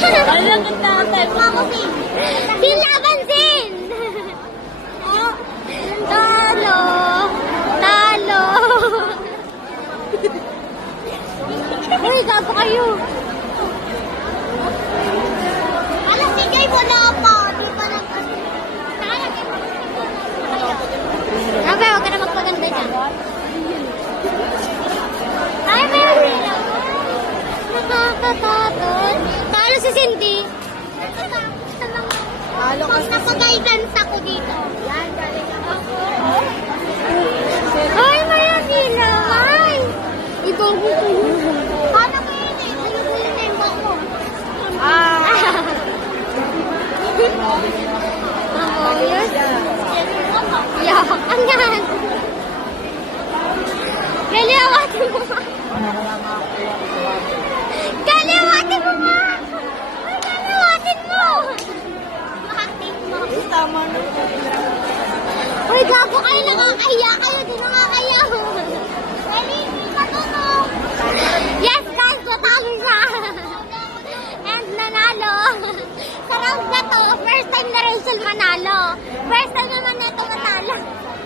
Alam kita tayo. Ako Sin laban Sin! Oh, talo! Talo! Uy, gago kayo! Alam, sigay mo na pa! Di ba Sabi, huwag ka na magpaganda dyan. Ay, meron sila. Nakakatakot. Talo si Cindy. Halo Pag napag-guidance ako dito. Yan, galing ako. Ay, marami naman. Ibang buto yun. Paano ko yun eh? Ano ko yun eh? Bako. Ako yun. Yakan yan. Kaliawatin mo nga. Kaliawatin mo nga. Ay, kaliawatin mo. Makatin mo. Tama na. Uy, gago kayo. Nakakahiya kayo. Di nakakahiya. Ready? Matulog. Yes, guys. Natalo siya. And nanalo. Sa round na to, first time na Rachel manalo. First time naman na ito natalo.